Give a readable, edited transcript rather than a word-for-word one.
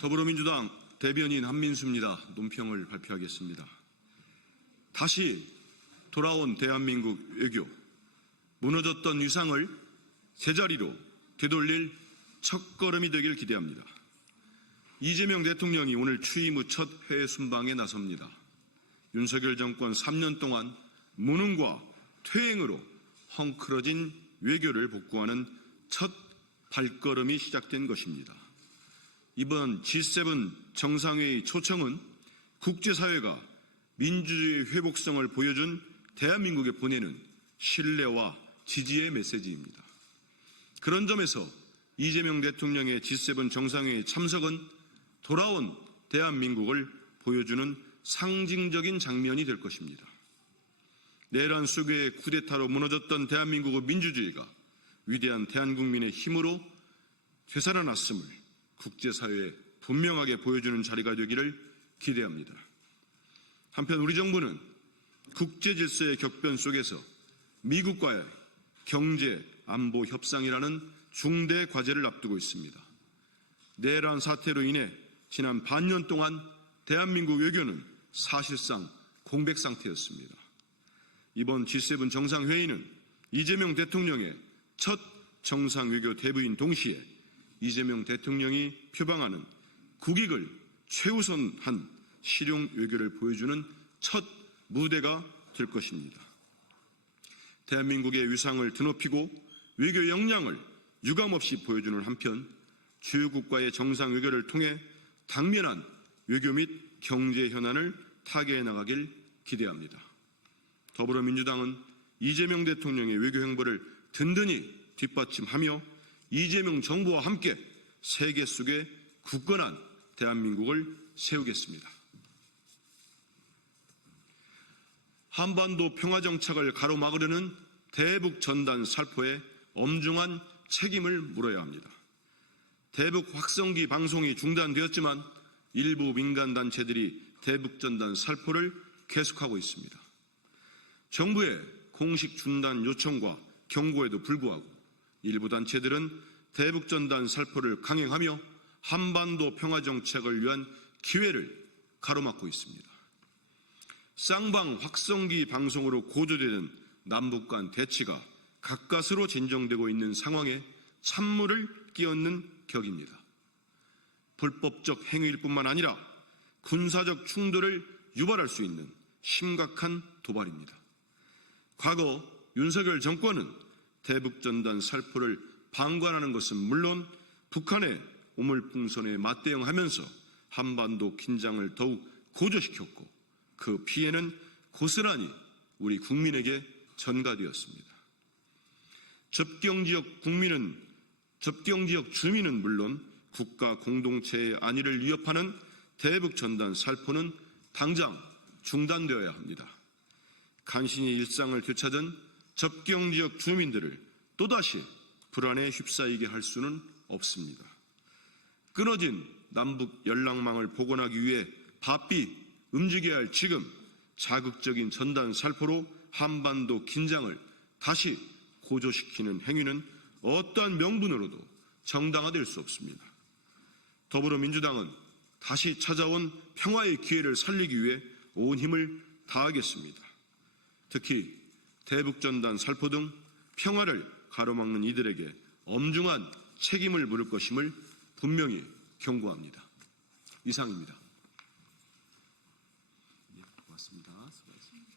더불어민주당 대변인 한민수입니다. 논평을 발표하겠습니다. 다시 돌아온 대한민국 외교, 무너졌던 위상을 제자리로 되돌릴 첫걸음이 되길 기대합니다. 이재명 대통령이 오늘 취임 후 첫 해외 순방에 나섭니다. 윤석열 정권 3년 동안 무능과 퇴행으로 헝클어진 외교를 복구하는 첫 발걸음이 시작된 것입니다. 이번 G7 정상회의 초청은 국제사회가 민주주의 회복성을 보여준 대한민국에 보내는 신뢰와 지지의 메시지입니다. 그런 점에서 이재명 대통령의 G7 정상회의 참석은 돌아온 대한민국을 보여주는 상징적인 장면이 될 것입니다. 내란 수괴의 쿠데타로 무너졌던 대한민국의 민주주의가 위대한 대한국민의 힘으로 되살아났음을 국제사회에 분명하게 보여주는 자리가 되기를 기대합니다. 한편 우리 정부는 국제 질서의 격변 속에서 미국과의 경제, 안보 협상이라는 중대 과제를 앞두고 있습니다. 내란 사태로 인해 지난 반년 동안 대한민국 외교는 사실상 공백 상태였습니다. 이번 G7 정상회의는 이재명 대통령의 첫 정상외교 대부인 동시에 이재명 대통령이 표방하는 국익을 최우선한 실용 외교를 보여주는 첫 무대가 될 것입니다. 대한민국의 위상을 드높이고 외교 역량을 유감없이 보여주는 한편 주요국가의 정상 외교를 통해 당면한 외교 및 경제 현안을 타개해 나가길 기대합니다. 더불어민주당은 이재명 대통령의 외교 행보를 든든히 뒷받침하며 이재명 정부와 함께 세계 속에 굳건한 대한민국을 세우겠습니다. 한반도 평화정착을 가로막으려는 대북 전단 살포에 엄중한 책임을 물어야 합니다. 대북 확성기 방송이 중단되었지만 일부 민간단체들이 대북 전단 살포를 계속하고 있습니다. 정부의 공식 중단 요청과 경고에도 불구하고 일부 단체들은 대북 전단 살포를 강행하며 한반도 평화정착을 위한 기회를 가로막고 있습니다. 쌍방 확성기 방송으로 고조되는 남북 간 대치가 가까스로 진정되고 있는 상황에 찬물을 끼얹는 격입니다. 불법적 행위일 뿐만 아니라 군사적 충돌을 유발할 수 있는 심각한 도발입니다. 과거 윤석열 정권은 대북전단 살포를 방관하는 것은 물론 북한의 우물풍선에 맞대응하면서 한반도 긴장을 더욱 고조시켰고 그 피해는 고스란히 우리 국민에게 전가되었습니다. 접경지역 주민은 물론 국가 공동체의 안위를 위협하는 대북전단 살포는 당장 중단되어야 합니다. 간신히 일상을 되찾은 접경지역 주민들을 또다시 불안에 휩싸이게 할 수는 없습니다. 끊어진 남북 연락망을 복원하기 위해 바삐 움직여야 할 지금 자극적인 전단 살포로 한반도 긴장을 다시 고조시키는 행위는 어떠한 명분으로도 정당화될 수 없습니다. 더불어민주당은 다시 찾아온 평화의 기회를 살리기 위해 온 힘을 다하겠습니다. 특히 대북전단 살포 등 평화를 가로막는 이들에게 엄중한 책임을 물을 것임을 분명히 경고합니다. 이상입니다. 네, 고맙습니다. 수고하셨습니다.